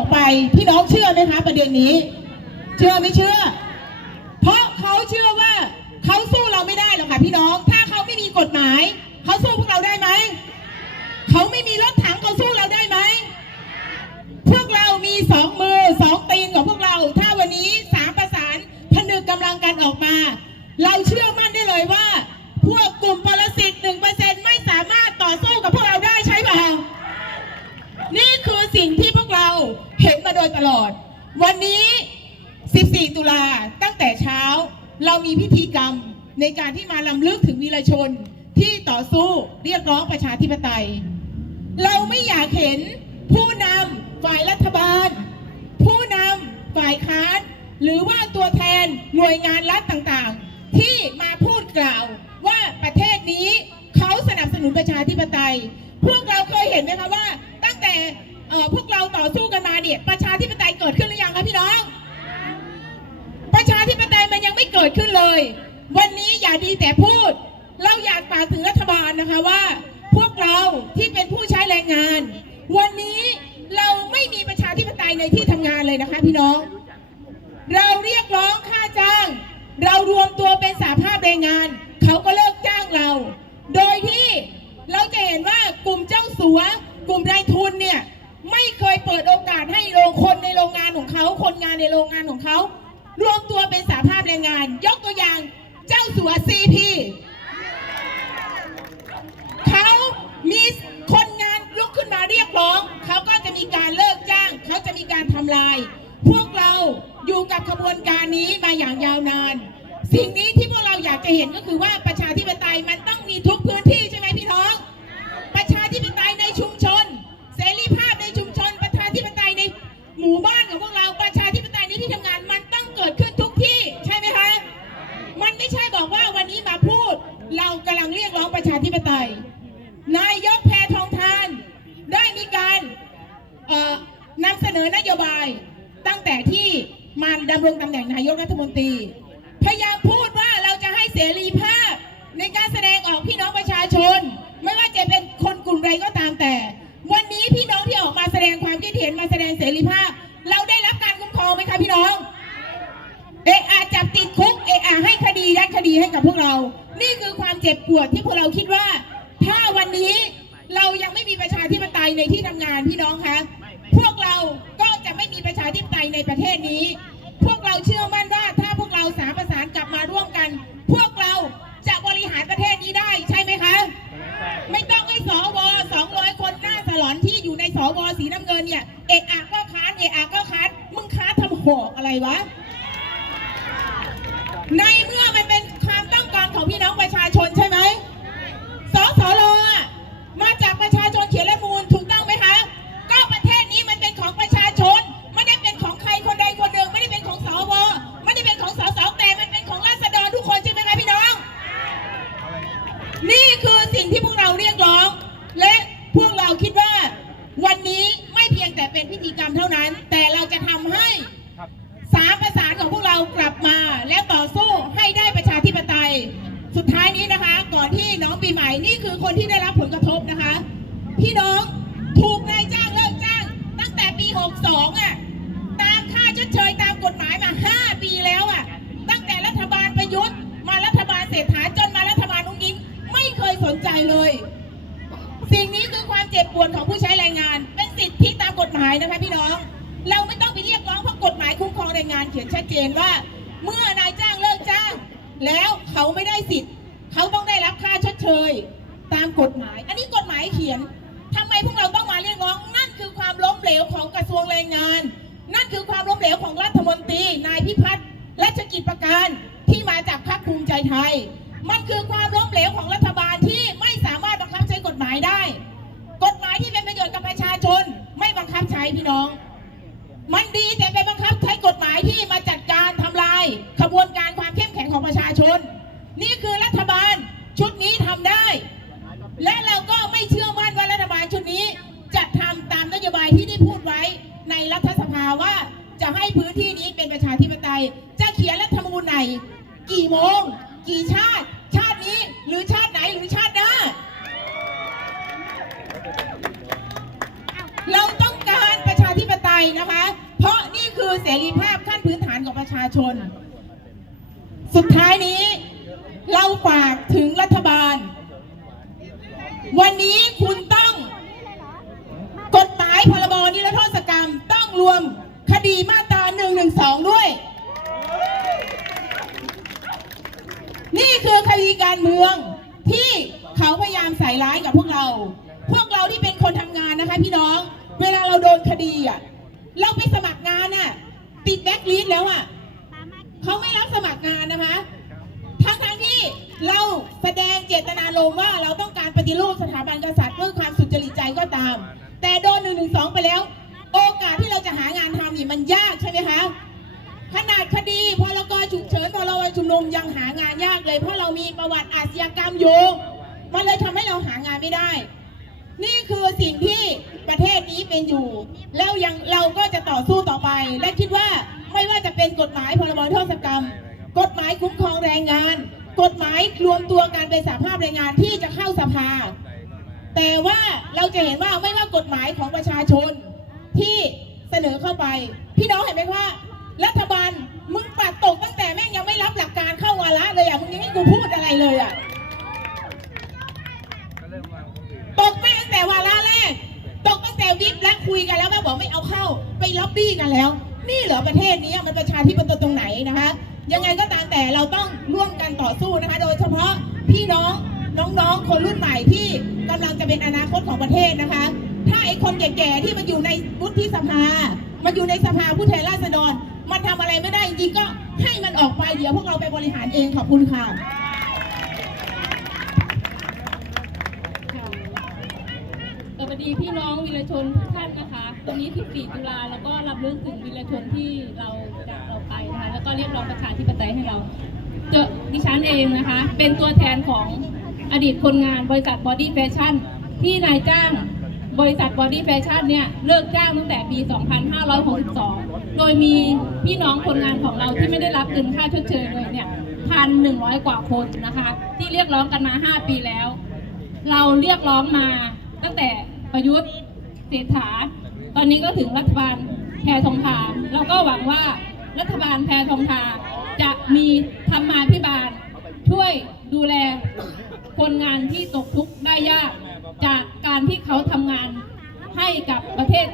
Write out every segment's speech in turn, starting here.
ออกไปพี่น้องเชื่อไหมคะประเด็นนี้ เชื่อไม่เชื่อ เพราะเขาเชื่อว่าเขาสู้เราไม่ได้หรอกค่ะพี่น้อง ถ้าเขาไม่มีกฎหมายเขาสู้พวกเราได้ไหมเขาไม่มีรถถังเขาสู้เราได้ไหมพวกเรามีสองมือสองตีนของพวกเรา ถ้าวันนี้สามประสานผนึกกำลังกันออกมา เราเชื่อมั่นได้เลยว่า พวก วันนี้ 14 ตุลาตั้งแต่เช้า เรามีพิธีกรรมในการที่มาลำลึกถึงวีรชนที่ต่อสู้เรียกร้องประชาธิปไตย เราไม่อยากเห็นผู้นำฝ่ายรัฐบาล ผู้นำฝ่ายค้าน หรือว่าตัวแทนหน่วยงานรัฐต่างๆ ที่มาพูดกล่าวว่าประเทศนี้เขาสนับสนุนประชาธิปไตย พวกเราเคยเห็นไหมคะว่า พวกเราต่อสู้กันมาเนี่ยประชาธิปไตยเกิดขึ้นหรือยังคะพี่น้อง ประชาธิปไตยมันยังไม่เกิดขึ้นเลย วันนี้อย่าดีแต่พูด เราอยากฝากถึงรัฐบาลนะคะว่า พวกเราที่เป็นผู้ใช้แรงงาน วันนี้เราไม่มีประชาธิปไตยในที่ทำงานเลยนะคะพี่น้อง เราเรียกร้องค่าจ้าง เรารวมตัวเป็นสาภาพแรงงาน เขาก็เลิกจ้างเรา โดยที่เราจะเห็นว่ากลุ่มเจ้าสัวกลุ่มนายทุนเนี่ย ไม่เคยเปิดโอกาสให้โรงคนในโรงงานของเขา คนงานในโรงงานของเขา รวมตัวเป็นสาภาพแรงงาน ยกตัวอย่างเจ้าสัวซีพีเขามีคนงานลุกขึ้นมาเรียกร้อง เขาก็จะมีการเลิกจ้าง เขาจะมีการทำลาย พวกเราอยู่กับขบวนการนี้มาอย่างยาวนาน สิ่งนี้ที่พวกเราอยากจะเห็นก็คือว่าประชาธิปไตยมันต้องมีทุกพื้นที่ แต่ที่มาดำรงตำแหน่งนายกรัฐมนตรี พยายามพูดว่าเราจะให้เสรีภาพ ในการแสดงออกพี่น้องประชาชน ไม่ว่าจะเป็นคนกลุ่มใดก็ตามแต่ วันนี้พี่น้องที่ออกมาแสดงความคิดเห็นมาแสดงเสรีภาพ เราได้รับการคุ้มครองไหมคะพี่น้อง เอะอาจับติดคุกเออาให้คดียัดคดีให้กับพวกเรา นี่คือความเจ็บปวดที่พวกเราคิดว่า ถ้าวันนี้เรายังไม่มีประชาธิปไตยในที่ทำงานพี่น้องคะพวกเราก็ ชาธิปไตยในประเทศนี้ พวกเราเชื่อมั่นว่าถ้าพวกเราสามประสานกลับมาร่วมกัน พวกเราจะบริหารประเทศนี้ได้ใช่ไหมคะ ไม่ต้องให้สว200คนหน้าสลอนที่อยู่ในสวสีน้ำเงินเนี่ย เอกอักก็ค้านเอกอักก็ค้านมึงค้านทำหอกอะไรวะ ในเมื่อมันเป็นความต้องการของพี่น้องประชาชนใช่ นะคะพี่น้อง เราไม่ต้องไปเรียกร้องเพราะกฎหมายคุ้มครองแรงงานเขียนชัดเจนว่า เมื่อนายจ้างเลิกจ้าง แล้วเขาไม่ได้สิทธิ์ เขาต้องได้รับค่าชดเชย ตามกฎหมาย อันนี้กฎหมายเขียนทำไมพวกเราต้องมาเรียกร้อง นั่นคือความล้มเหลวของกระทรวงแรงงาน นั่นคือความล้มเหลวของรัฐมนตรี นายพิพัฒน์รัชกิจประการที่มาจากพรรคภูมิใจไทย มันคือความล้มเหลวของรัฐบาลที่ไม่สามารถบังคับใช้กฎหมายได้ กฎหมายที่เป็นประโยชน์กับประชาชน บังคับใช้พี่น้อง มันดีแต่ไปบังคับใช้กฎหมายที่มาจัดการทำลายขบวนการความเข้มแข็งของประชาชน นี่คือรัฐบาลชุดนี้ทำได้ และเราก็ไม่เชื่อมั่นว่ารัฐบาลชุดนี้ จะทำตามนโยบายที่ได้พูดไว้ในรัฐสภาว่าจะให้พื้นที่นี้เป็นประชาธิปไตย จะเขียนรัฐธรรมนูญไหน กี่โมง กี่ชาติ ชาตินี้หรือชาติไหนหรือชาติหน้าเรา นะคะ เพราะนี่คือเสรีภาพขั้นพื้นฐานของประชาชน สุดท้ายนี้เราฝากถึงรัฐบาล วันนี้คุณต้อง กฎหมายพรบนิรโทษกรรมต้องรวมคดีมาตรา1นึด้วย นี่คือคดีการเมืองที่เขาพยายามใส่ร้ายกับพวกเรา พวกเราที่เป็นคนทำงานนะคะพี่น้อง เวลาเราโดนคดีอะ เราไปสมัครงานน่ะ ติดแบ็คลิสต์แล้วอะเขาไม่รับสมัครงานนะคะทั้งทงๆที่เราแสดงเจตนารมณ์ว่าเราต้องการปฏิรูปสถาบันกษัตริย์เพื่อความสุจริตใจก็ตาม แต่โดนหนึ่งหนึ่งสองไปแล้ว โอกาสที่เราจะหางานทำนี่มันยากใช่ไหมคะขนาดคดีพรกฉุกเฉินพรบชุมนุมยังหางานยากเลย เพราะเรามีประวัติอาชญากรรมอยู่มันเลยทำให้เราหางานไม่ได้ นี่คือสิ่งที่ ประเทศนี้เป็นอยู่ แล้วยังเราก็จะต่อสู้ต่อไป และคิดว่าไม่ว่าจะเป็นกฎหมายพรบโทษกรรม กฎหมายคุ้มครองแรงงาน กฎหมายรวมตัวการเป็นสาภาพแรงงานที่จะเข้าสภา แต่ว่าเราจะเห็นว่าไม่ว่ากฎหมายของประชาชนที่เสนอเข้าไป พี่น้องเห็นไหมว่า รัฐบาลมึงปัดตกตั้งแต่แม่งยังไม่รับหลักการเข้าวาระเลยอะมึงยังให้กูพูดอะไรเลยอะตกแม่งตั้งแต่วาระแรกตกตั้งแต่วิปและ คุยกันแล้วแม่บอกไม่เอาเข้าไปล็อบบี้กันแล้ว นี่เหรอประเทศนี้มันประชาธิปไตยตรงไหนนะคะ ยังไงก็ตามแต่เราต้องร่วมกันต่อสู้นะคะ โดยเฉพาะพี่น้องน้องๆ คนรุ่นใหม่ที่กำลังจะเป็นอนาคตของประเทศนะคะ ถ้าไอ้คนแก่ๆที่มันอยู่ในวุฒิสภา มันอยู่ในสภาผู้แทนราษฎร มันทำอะไรไม่ได้จริงก็ให้มันออกไปเดี๋ยวพวกเราไปบริหารเองขอบคุณค่ะ สวัส ดีพี่น้องวีรชนทุกท่านนะคะวันนี้ 14 ตุลาแล้วก็รับเรื่องถึงวีรชนที่เราจากเราไปนะคะแล้วก็เรียกร้องประชาธิปไตยให้เราเจอดิฉันเองนะคะ เป็นตัวแทนของอดีตคนงานบริษัทบอดี้แฟชั่นที่นายจ้างบริษัทบอดี้แฟชั่นเนี่ยเลิกจ้างตั้งแต่ปี 2562 โดยมีพี่น้องคนงานของเราที่ไม่ได้รับเงินค่าชดเชยเลยเนี่ยพันหนึ่งร้อยกว่าคนนะคะ ที่เรียกร้องกันมา 5 ปีแล้ว เราเรียกร้องมาตั้งแต่ ประยุทธ์เศรษฐา ตอนนี้ก็ถึงรัฐบาลแพทองทานเราก็หวังว่ารัฐบาลแพทองทานจะมีธรรมาภิบาล ช่วยดูแลคนงานที่ตกทุกข์ได้ยากจากการที่เขาทำงานให้กับประเทศ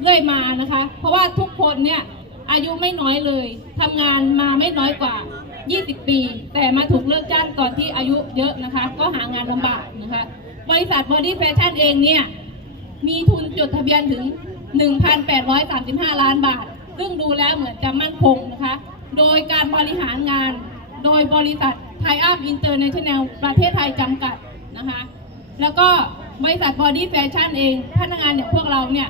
เรื่อยมานะคะ เพราะว่าทุกคนเนี่ยอายุไม่น้อยเลยทำงานมาไม่น้อยกว่า 20 ปี แต่มาถูกเลิกจ้างตอนที่อายุเยอะนะคะ ก็หางานลำบากนะคะ บริษัทบอดี้แฟชั่นเองเนี่ยมีทุนจดทะเบียนถึง 1,835 ล้านบาท ซึ่งดูแล้วเหมือนจะมั่นคงนะคะ โดยการบริหารงาน โดยบริษัทไทยอัพอินเตอร์เนชั่นแนลประเทศไทยจำกัดนะคะ แล้วก็บริษัทบอดี้แฟชั่นเองพนักงานเนี่ยพวกเราเนี่ย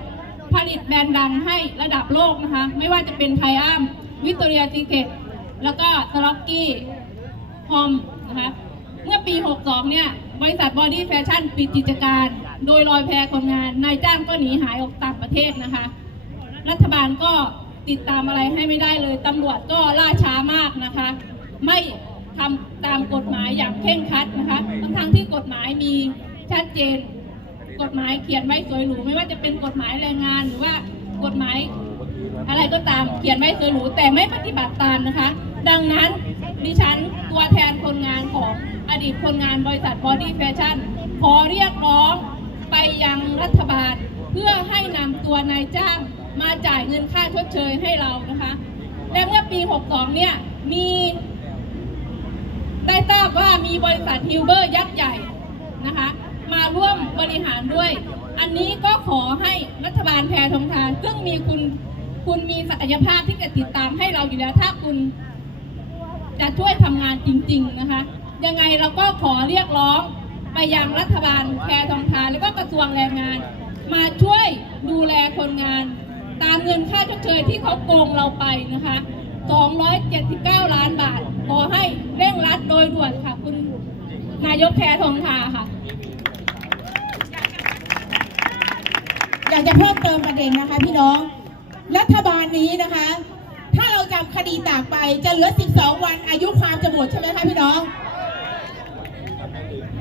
ผลิตแบรนด์ดังให้ระดับโลกนะคะ ไม่ว่าจะเป็นไทอัมวิตตอเรียซีเกตแล้วก็สล็อกกี้ ฮอมนะคะ เมื่อปี 62 เนี่ย บริษัทบอดี้แฟชั่นปิดกิจการ โดยลอยแพคนงาน นายจ้างก็หนีหายออกต่างประเทศนะคะ รัฐบาลก็ติดตามอะไรให้ไม่ได้เลยตำรวจก็ล่าช้ามากนะคะ ไม่ทำตามกฎหมายอย่างเคร่งครัดนะคะทั้งๆที่กฎหมายมีชัดเจน กฎหมายเขียนไว้สวยหรูไม่ว่าจะเป็นกฎหมายแรงงานหรือว่ากฎหมายอะไรก็ตามเขียนไว้สวยหรูแต่ไม่ปฏิบัติตามนะคะ ดังนั้น ดิฉันตัวแทนคนงานของอดีตคนงานบริษัทบอดี้แฟชั่นขอเรียกร้องไปยังรัฐบาล เพื่อให้นำตัวนายจ้างมาจ่ายเงินค่าชดเชยให้เรานะคะ และเมื่อปี 62 เนี่ยมีได้ทราบว่ามีบริษัทฮิวเบอร์ยักษ์ใหญ่นะคะ มาร่วมบริหารด้วย อันนี้ก็ขอให้รัฐบาลแพทองทาน ซึ่งมีคุณคุณมีศักยภาพที่จะติดตามให้เราอยู่แล้วถ้าคุณ จะช่วยทำงานจริง ๆนะคะ ยังไงเราก็ขอเรียกร้องไปยังรัฐบาลแพทองทานแล้วก็กระทรวงแรงงาน มาช่วยดูแลคนงาน ตามเงินค่าชดเชยที่เขาโกงเราไปนะคะ 279 ล้านบาท ขอให้เร่งรัดโดยด่วนค่ะ คุณนายกแพทองทาค่ะ อยากจะเพิ่มเติมประเด็นนะคะพี่น้อง รัฐบาลนี้นะคะ ถ้าเราจำคดีตากไป จะเหลือ 12 วันอายุความจะหมดใช่ไหมคะพี่น้อง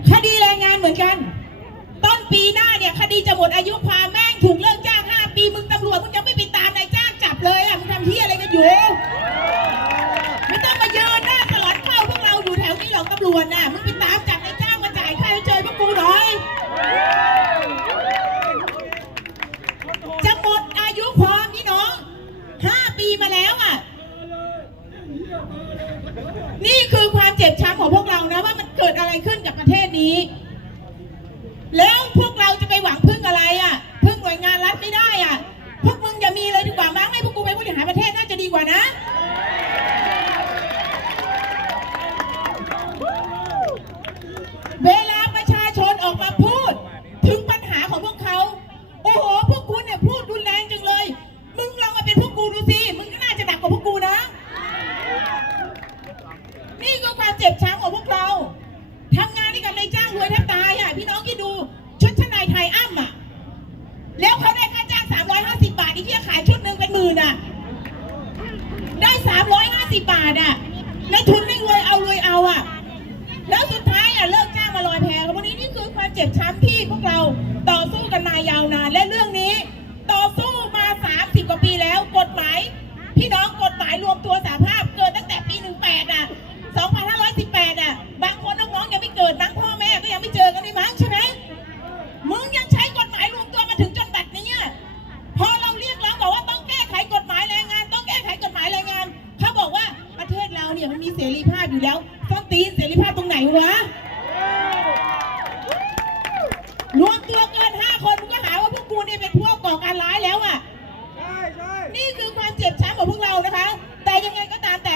คดีแรงงานเหมือนกัน ต้นปีหน้าเนี่ยคดีจะหมดอายุความแม่งถูกเลิกจ้าง 5 ปีมึงตำรวจมึงยังไม่ไปตามนายจ้างจับเลยอะมึงทำเฮียอะไรกันอยู่ ไม่ต้องมาเยืนหน้าสลอนเข้าพวกเราอยู่แถวนี้หรอกตำรวจน่ะมึงไปตามจับนายจ้างมาจ่ายค่าเจอพวกกูหน่อย จะหมดอายุความพี่น้องห้าปีมาแล้วอะ นี่คือความเจ็บช้ำของพวกเรานะว่ามันเกิดอะไรขึ้นกับประเทศนี้ แล้วพวกเราจะไปหวังพึ่งอะไรอะ พึ่งหน่วยงานรัฐไม่ได้อะ พวกมึงอย่ามีเลยดีกว่ามั้งให้พวกกูไปบริหารประเทศน่าจะดีกว่านะ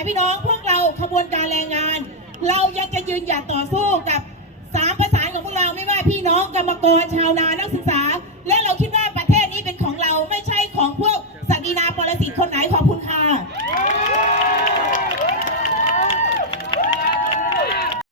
พี่น้องพวกเราขบวนการแรงงาน เรายังจะยืนหยัดต่อสู้กับสามประสานของพวกเราไม่ว่าพี่น้องกรรมกรชาวนานักศึกษา